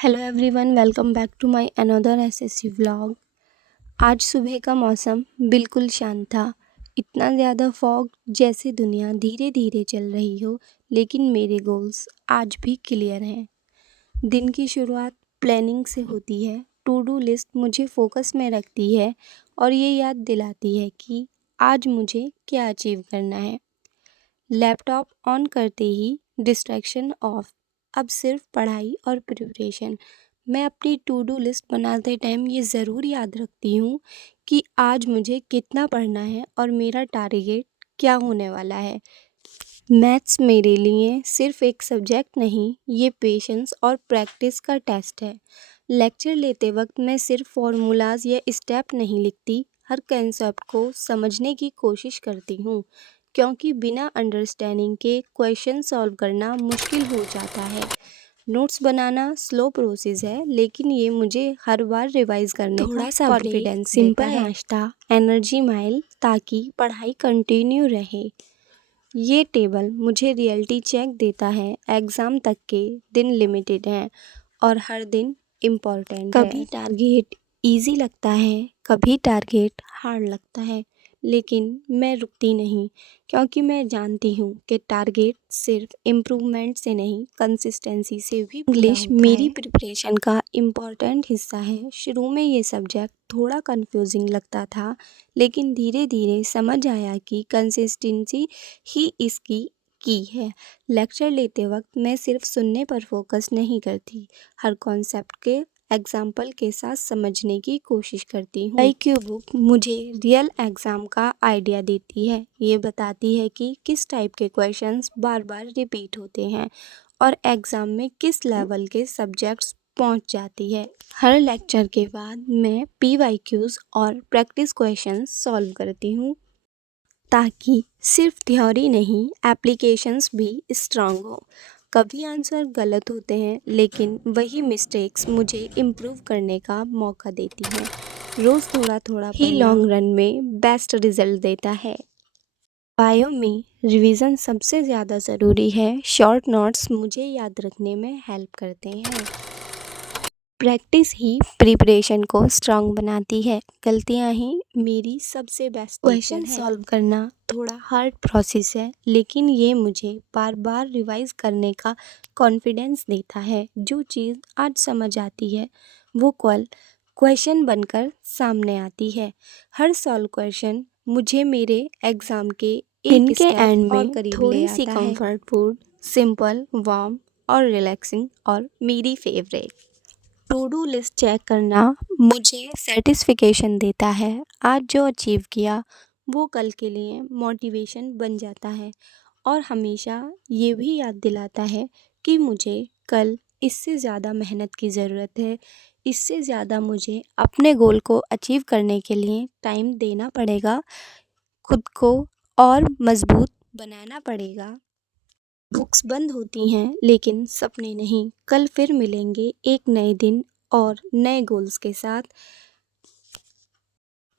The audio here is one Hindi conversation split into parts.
Hello everyone, welcome back to my another SSC vlog. आज सुबह का मौसम बिल्कुल शांत था। इतना ज़्यादा फॉग जैसे दुनिया धीरे धीरे चल रही हो, लेकिन मेरे गोल्स आज भी क्लियर हैं। दिन की शुरुआत प्लानिंग से होती है। टू डू लिस्ट मुझे फोकस में रखती है और ये याद दिलाती है कि आज मुझे क्या अचीव करना है। लैपटॉप ऑन करते ही डिस्ट्रैक्शन ऑफ। अब सिर्फ पढ़ाई और प्रिपरेशन। मैं अपनी टू डू लिस्ट बनाते टाइम ये ज़रूर याद रखती हूँ कि आज मुझे कितना पढ़ना है और मेरा टारगेट क्या होने वाला है। मैथ्स मेरे लिए सिर्फ एक सब्जेक्ट नहीं, ये पेशेंस और प्रैक्टिस का टेस्ट है। लेक्चर लेते वक्त मैं सिर्फ फॉर्मूलाज या स्टेप नहीं लिखती, हर कंसेप्ट को समझने की कोशिश करती हूँ, क्योंकि बिना अंडरस्टैंडिंग के क्वेश्चन सॉल्व करना मुश्किल हो जाता है। नोट्स बनाना स्लो प्रोसेस है, लेकिन ये मुझे हर बार रिवाइज करने थोड़ा का सा कॉन्फिडेंस देता सिंपल है। नाश्ता, एनर्जी माइल, ताकि पढ़ाई कंटिन्यू रहे। ये टेबल मुझे रियलिटी चेक देता है। एग्ज़ाम तक के दिन लिमिटेड हैं और हर दिन इम्पॉर्टेंट है। कभी टारगेट इजी लगता है, कभी टारगेट हार्ड लगता है, लेकिन मैं रुकती नहीं, क्योंकि मैं जानती हूँ कि टारगेट सिर्फ इम्प्रूवमेंट से नहीं, कंसिस्टेंसी से भी पूरा इंग्लिश होता मेरी है। प्रिपरेशन का इम्पॉर्टेंट हिस्सा है। शुरू में ये सब्जेक्ट थोड़ा कंफ्यूजिंग लगता था, लेकिन धीरे धीरे समझ आया कि कंसिस्टेंसी ही इसकी की है। लेक्चर लेते वक्त मैं सिर्फ सुनने पर फोकस नहीं करती, हर कॉन्सेप्ट के एग्जाम्पल के साथ समझने की कोशिश करती हूँ। IQ बुक मुझे रियल एग्ज़ाम का आइडिया देती है। ये बताती है कि किस टाइप के क्वेश्चंस बार बार रिपीट होते हैं और एग्ज़ाम में किस लेवल के सब्जेक्ट्स पहुंच जाती है। हर लेक्चर के बाद मैं PYQs और प्रैक्टिस क्वेश्चंस सॉल्व करती हूँ, ताकि सिर्फ थ्योरी नहीं, एप्लीकेशंस भी स्ट्रांग हो। कभी आंसर गलत होते हैं, लेकिन वही मिस्टेक्स मुझे इम्प्रूव करने का मौका देती हैं। रोज़ थोड़ा थोड़ा ही लॉन्ग रन में बेस्ट रिजल्ट देता है। बायो में रिवीजन सबसे ज़्यादा ज़रूरी है। शॉर्ट नोट्स मुझे याद रखने में हेल्प करते हैं। प्रैक्टिस ही प्रिपरेशन को स्ट्रांग बनाती है। गलतियां ही मेरी सबसे बेस्ट क्वेश्चन टीचर है। सॉल्व करना थोड़ा हार्ड प्रोसेस है, लेकिन ये मुझे बार बार रिवाइज करने का कॉन्फिडेंस देता है। जो चीज़ आज समझ आती है, वो कल क्वेश्चन बनकर सामने आती है। हर सॉल्व क्वेश्चन मुझे मेरे एग्ज़ाम के दिन एक के स्टेप एंड और में करीब ले थोड़ी सी आता है। कंफर्ट फूड, सिंपल, वार्म और रिलैक्सिंग, और मेरी favourite. To do list check करना मुझे सेटिस्फिकेशन देता है। आज जो अचीव किया वो कल के लिए मोटिवेशन बन जाता है और हमेशा ये भी याद दिलाता है कि मुझे कल इससे ज़्यादा मेहनत की ज़रूरत है। इससे ज़्यादा मुझे अपने गोल को अचीव करने के लिए टाइम देना पड़ेगा, खुद को और मज़बूत बनाना पड़ेगा। बुक्स बंद होती हैं, लेकिन सपने नहीं। कल फिर मिलेंगे एक नए दिन और नए गोल्स के साथ।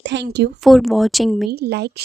Thank you for watching me. Like